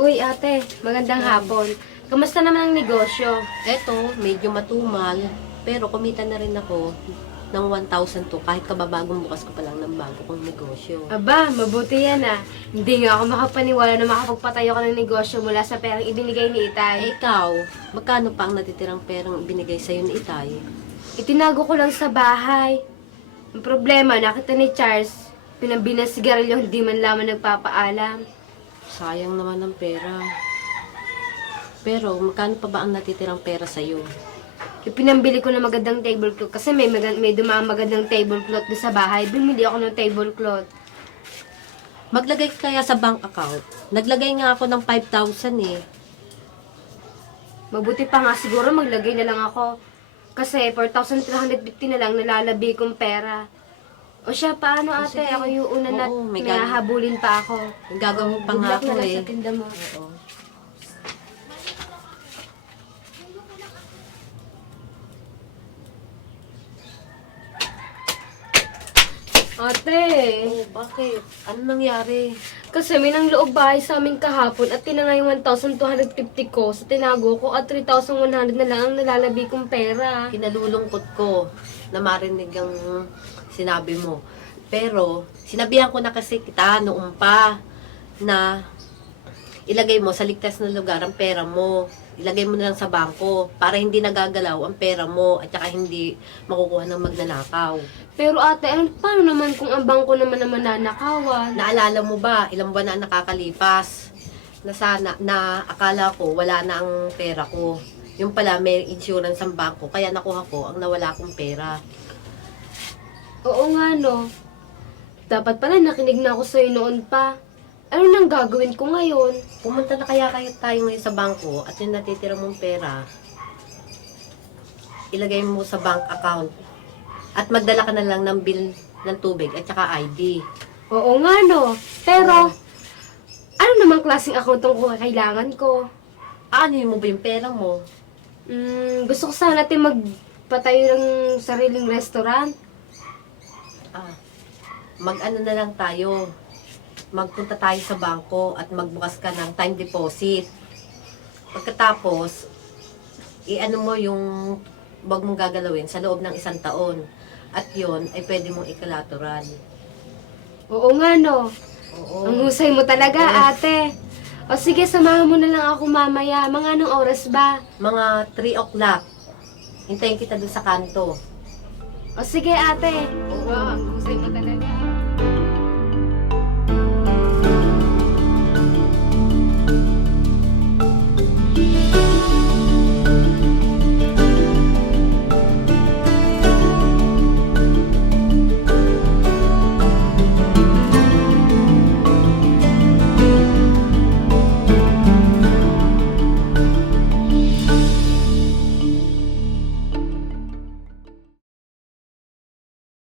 Uy, ate, magandang hapon. Kamusta naman ang negosyo? Eto, medyo matumal, pero kumita na rin ako ng 1,000 to kahit kababagong bukas ko pa lang ng bago kong negosyo. Aba, mabuti yan ah. Hindi nga ako makapaniwala na makapagpatayo ka ng negosyo mula sa perang ibinigay ni Itay. Ikaw, magkano pa ang natitirang perang binigay sa'yo ni Itay? Itinago ko lang sa bahay. Ang problema, nakita ni Charles, pinambili ng sigarilyo, hindi man lamang nagpapaalam. Sayang naman ang pera. Pero, magkano pa ba ang natitirang pera sa'yo? Ipinambili ko na magandang tablecloth kasi may dumaan magandang tablecloth doon sa bahay. Bumili ako ng tablecloth. Maglagay kaya sa bank account? Naglagay nga ako ng 5,000 eh. Mabuti pa nga siguro maglagay na lang ako. Kasi 4,350 na lang nalalabi kong pera. O siya, paano ate? sige. Ako yung una na Oo, may may hahabulin pa ako. Gagawin pa Good nga luck ako na lang eh. sa tinda mo. Oo. Ate, Oh, bakit? Ano nangyari? kasi may nang loob bahay sa amin kahapon at tinangay yung 1,250 ko sa tinago ko at 3,100 na lang ang nalalabi kong pera. Kinalulungkot ko na marinig ang sinabi mo. Pero, sinabihan ko na kasi kita noong pa na ilagay mo sa ligtas na lugar ang pera mo. Ilagay mo na lang sa bangko para hindi nagagalaw ang pera mo at saka hindi makukuha ng magnanakaw. Pero ate, paano naman kung ang bangko naman nanakawan? Naalala mo ba, ilang buwan na ang nakakalipas na sana, na akala ko wala na ang pera ko. Yung pala may insurance ang bangko, kaya nakuha ko ang nawala kong pera. Oo nga no. Dapat pala nakinig na ako sa'yo noon pa. Ano nang gagawin ko ngayon? Pumunta na kaya tayo ngayon sa bangko at yung natitira mong pera, ilagay mo sa bank account. At magdala ka na lang ng bill ng tubig at saka ID. Oo nga no. Pero, ano namang klaseng account ang kailangan ko? Ano mo ba yung pera mo? Gusto ko sana natin magpatayo ng sariling restaurant. Mag-ano na lang tayo. Magpunta tayo sa bangko at magbukas ka ng time deposit. Pagkatapos, i-ano mo yung wag mong gagalawin sa loob ng 1 taon. At yon ay pwede mong ikalateral. Oo nga no. Oo. Ang husay mo talaga ate. O sige, samahan mo na lang ako mamaya. Mga anong oras ba? Mga 3 o'clock. Hintayin kita dun sa kanto. O sige ate. Oo, ang husay mo talaga.